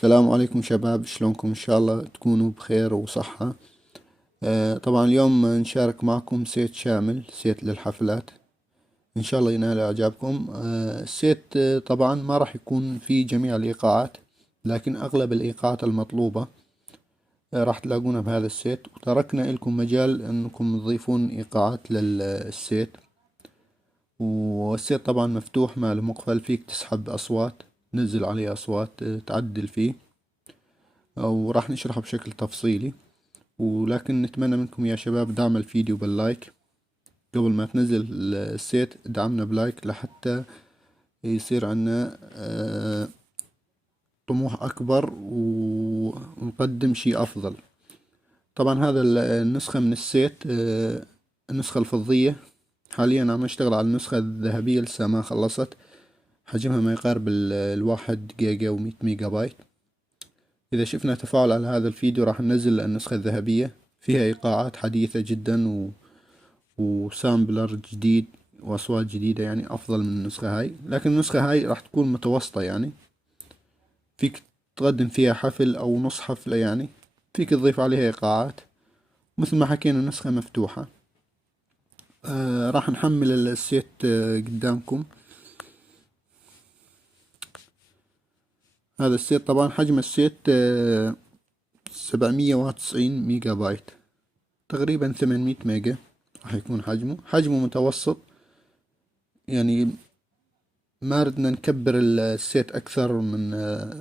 السلام عليكم شباب، شلونكم؟ ان شاء الله تكونوا بخير وصحة. طبعا اليوم نشارك معكم سيت شامل، سيت للحفلات. ان شاء الله ينال اعجابكم. السيت طبعا ما راح يكون في جميع الايقاعات، لكن اغلب الايقاعات المطلوبة راح تلاقونها بهذا السيت، وتركنا لكم مجال انكم تضيفون ايقاعات للسيت. والسيت طبعا مفتوح ما له مقفل، فيك تسحب اصوات، تنزل عليه اصوات، تعدل فيه، او راح نشرحه بشكل تفصيلي. ولكن نتمنى منكم يا شباب دعم الفيديو باللايك. قبل ما تنزل السيت دعمنا بلايك لحتى يصير عنا طموح أكبر ونقدم شيء أفضل. طبعا هذا النسخة من السيت، النسخة الفضية. حاليا عم اشتغل على النسخة الذهبية، لسه ما خلصت. حجمها ما يقارب الواحد جيجا ومية ميجا بايت. إذا شفنا تفاعل على هذا الفيديو راح ننزل النسخة الذهبية، فيها إيقاعات حديثة جدا وسامبلر جديد وأصوات جديدة، يعني أفضل من النسخة هاي. لكن النسخة هاي راح تكون متوسطة، يعني فيك تقدم فيها حفل أو نص حفلة، يعني فيك تضيف عليها إيقاعات. مثل ما حكينا النسخة مفتوحة. راح نحمل السيت قدامكم. هذا السيت طبعا حجم السيت 791 ميجا بايت، تقريبا 800 ميجا راح يكون حجمه متوسط. يعني ما ردنا نكبر السيت أكثر من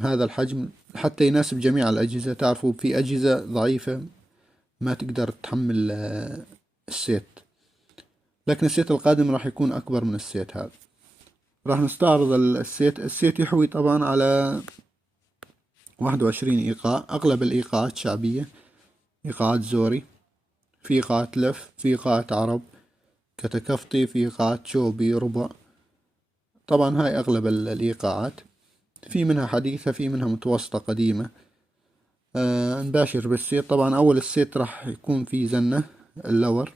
هذا الحجم حتى يناسب جميع الأجهزة. تعرفوا في أجهزة ضعيفة ما تقدر تحمل السيت، لكن السيت القادم راح يكون أكبر من السيت هذا. راح نستعرض السيت يحوي طبعا على 21 إيقاع. أغلب الإيقاعات شعبية، إيقاعات زوري، في إيقاعات لف، في إيقاعات عرب كتكفطي، في إيقاعات شوبي ربع. طبعا هاي أغلب الإيقاعات، في منها حديثة، في منها متوسطة قديمة. نباشر بالسيت. طبعا أول السيت راح يكون في زنة اللور.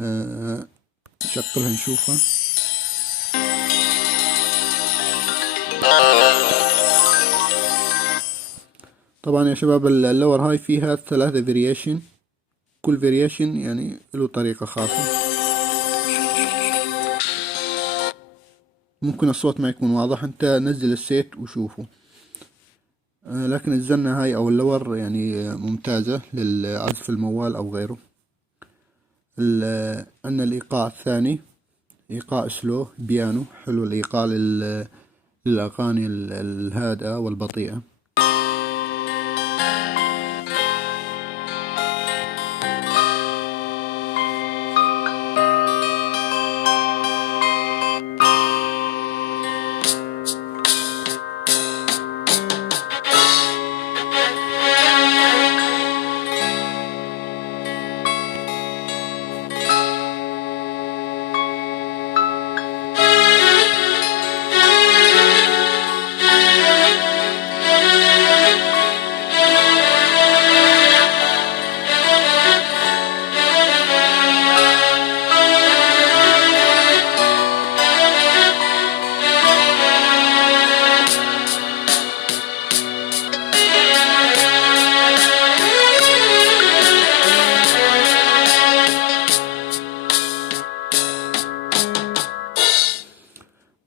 نشغلها نشوفها. طبعا يا شباب اللور هاي فيها 3 فيرياشن، كل فيرياشن يعني له طريقة خاصة. ممكن الصوت ما يكون واضح، انت نزل السيت وشوفه. لكن الزنة هاي او اللور يعني ممتازة للعزف الموال او غيره. عندنا الايقاع الثاني، ايقاع سلو بيانو، حلو الايقاع للاغاني الهادئة والبطيئة.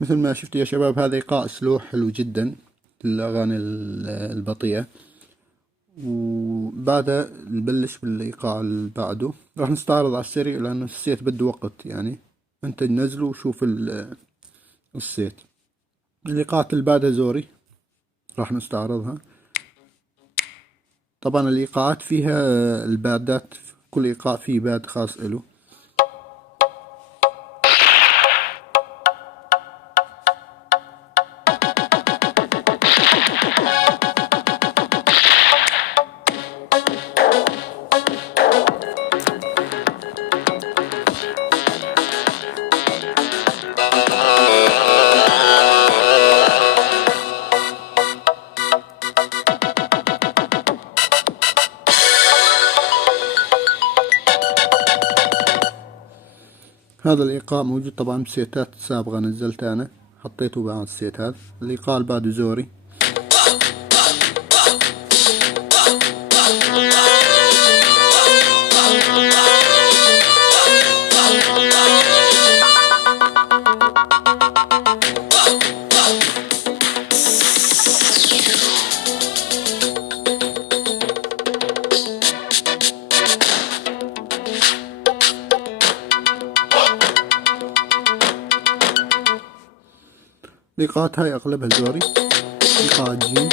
مثل ما شفتوا يا شباب، هذا إيقاع سلو حلو جدا للأغاني البطيئة. وبعدها نبلش بالإيقاع اللي بعده. راح نستعرض على السريع لأنه السيت بده وقت، يعني أنت تنزله وشوف السيت. الإيقاعات اللي بعدها زوري راح نستعرضها. طبعا الإيقاعات فيها البادات، كل إيقاع فيه باد خاص إله. هذا الإيقاع موجود طبعا بسيتات سابقة نزلتها أنا، حطيته بعد السيت هذا. الإيقاع اللي بعده زوري. الإيقاعات هاي أغلبها زوري. إيقاع الجيم،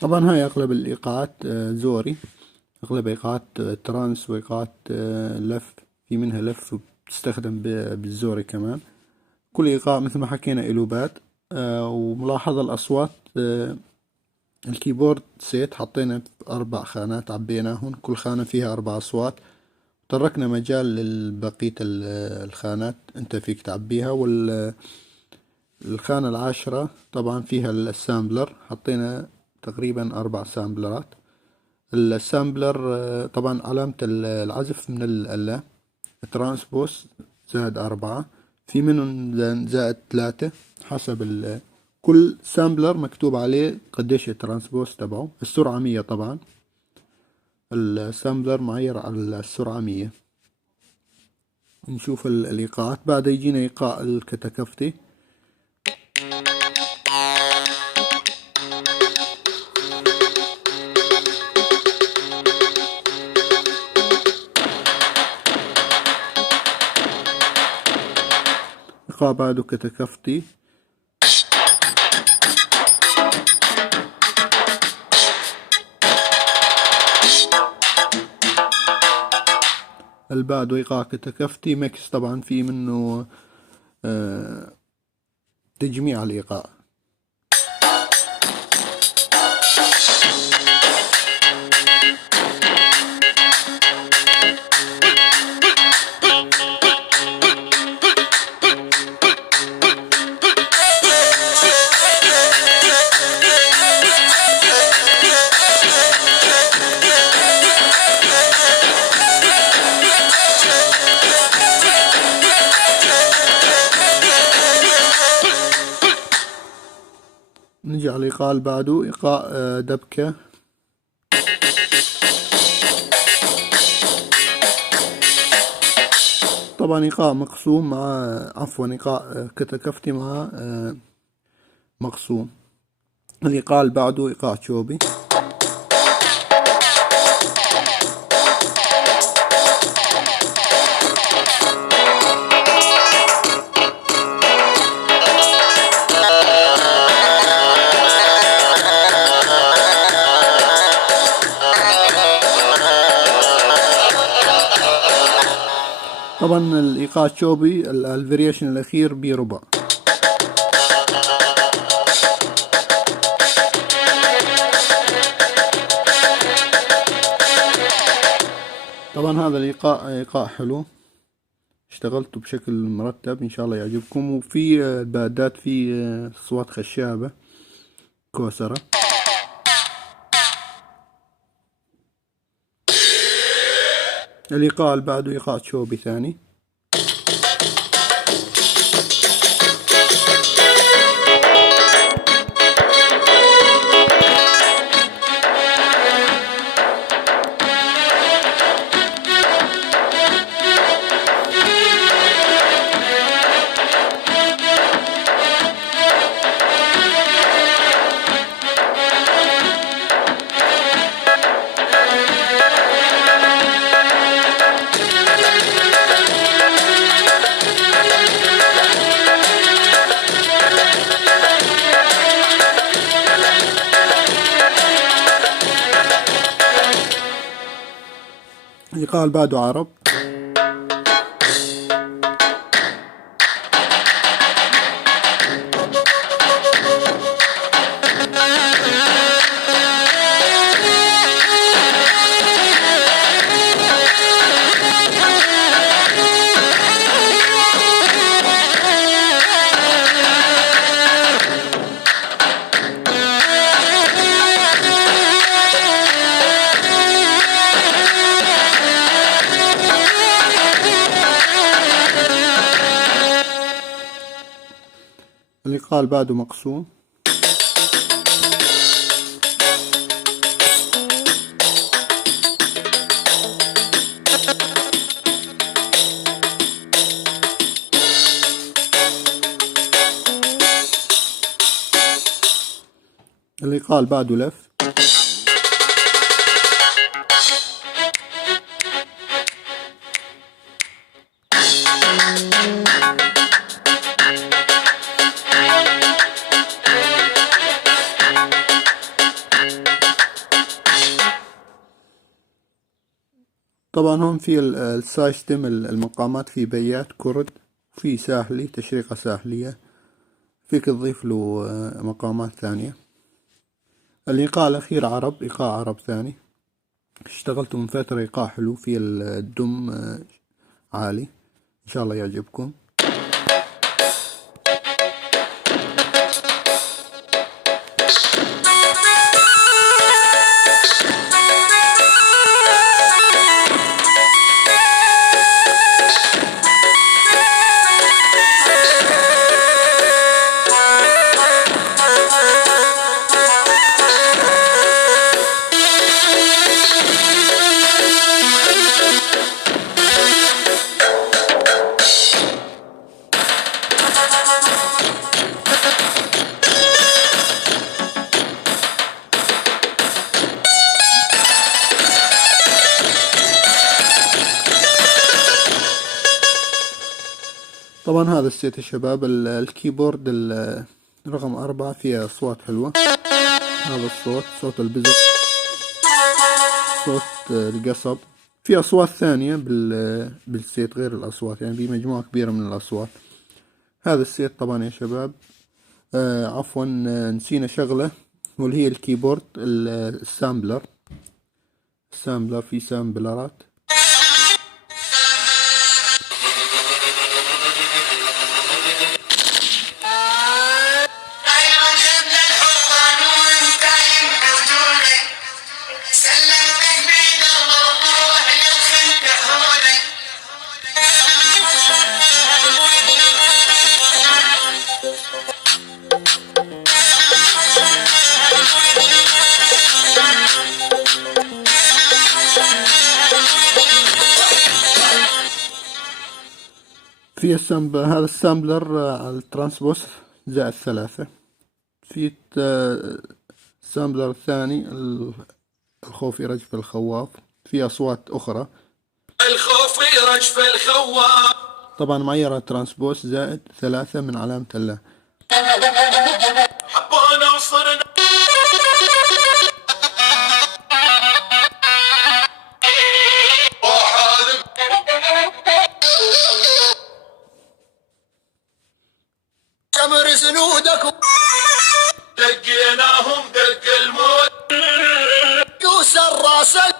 طبعا هاي أغلب الإيقاعات زوري، أغلب إيقاعات ترانس وإيقاعات لف، في منها لف وبتستخدم بالزوري كمان. كل إيقاع مثل ما حكينا إله باد. وملاحظة الأصوات، الكيبورد سيت حطينا 4 خانات عبيناهن، كل خانة فيها 4 أصوات، تركنا مجال لبقية الخانات انت فيك تعبيها. والخانة العاشرة طبعا فيها السامبلر، حطينا تقريبا 4 سامبلرات. السامبلر طبعا علامة العزف من الآلة ترانسبوس زائد 4، في منهم زائد 3 حسب كل سامبلر مكتوب عليه قديش الترانسبوس تبعه. السرعة 100 طبعا، السامبلر معير على السرعة 100. نشوف الإيقاعات. بعد يجينا إيقاع الكتكفتي. إيقاع بعده كتكفتي. البعده إيقاع كتكفتي ميكس، طبعا في منه تجميع الإيقاع. نجي على الإيقاع اللي بعده، إيقاع دبكة. طبعا إيقاع مقسوم مع عفوا إيقاع كتكفتي مع مقسوم. الإيقاع اللي بعده إيقاع شوبي. طبعا الإيقاع الشوبي الفاريشن الأخير بربع. طبعا هذا الإيقاع إيقاع حلو، اشتغلته بشكل مرتب، إن شاء الله يعجبكم. وفي بادات، في أصوات خشابة كوسرة. الإيقاع اللي بعده إيقاع شوبي ثاني. الإيقاع اللي بعده عرب. الإيقاع اللي بعده مقسوم. الإيقاع اللي بعده لف. طبعا هون في السايستم المقامات، في بيات كرد، في ساحلي تشريقة ساحلية، فيك تضيف له مقامات ثانية. الإيقاع الأخير عرب، إيقاع عرب ثاني. اشتغلت من فترة إيقاع حلو في الدم عالي، إن شاء الله يعجبكم. طبعا هذا السيت يا شباب. الكيبورد رقم 4 فيها أصوات حلوة. هذا الصوت، صوت البزق، صوت القصب. في أصوات ثانية بالسيت غير الأصوات، يعني بمجموعة كبيرة من الأصوات. هذا السيت طبعا يا شباب. عفوا، نسينا شغلة، واللي هي الكيبورد السامبلر. في سامبلرات. في هذا السامبلر على الترانسبوس زائد 3. في السامبلر الثاني الخوف يرجف الخواف. في أصوات أخرى. الخوف يرجف الخواف. طبعا معيرة ترانسبوس زائد 3 من علامة الله. حبونا وصرنا شمر سنودك دقيناهم دق الموت يوسر راسك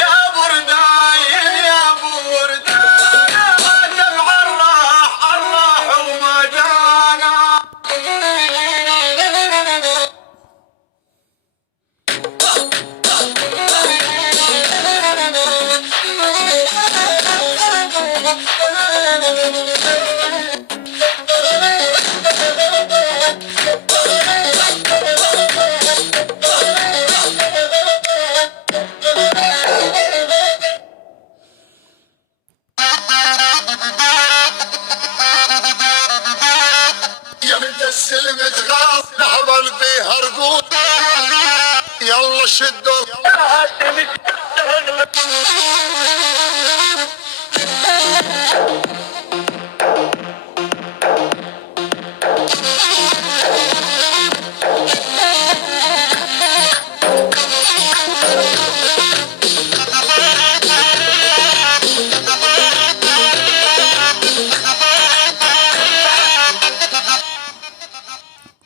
يا برداي يا بنت السلم تغاص نحضر فيها رجول يلا شدوا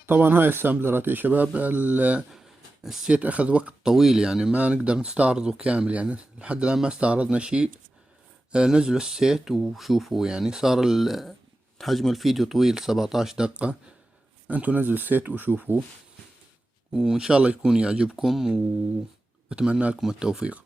طبعا هاي السامبلرات يا شباب السيت أخذ وقت طويل، يعني ما نقدر نستعرضه كامل، يعني لحد الآن ما استعرضنا شيء. نزلوا السيت وشوفوا، يعني صار حجم الفيديو طويل 17 دقة. انتوا نزلوا السيت وشوفوه، وإن شاء الله يكون يعجبكم، وأتمنى لكم التوفيق.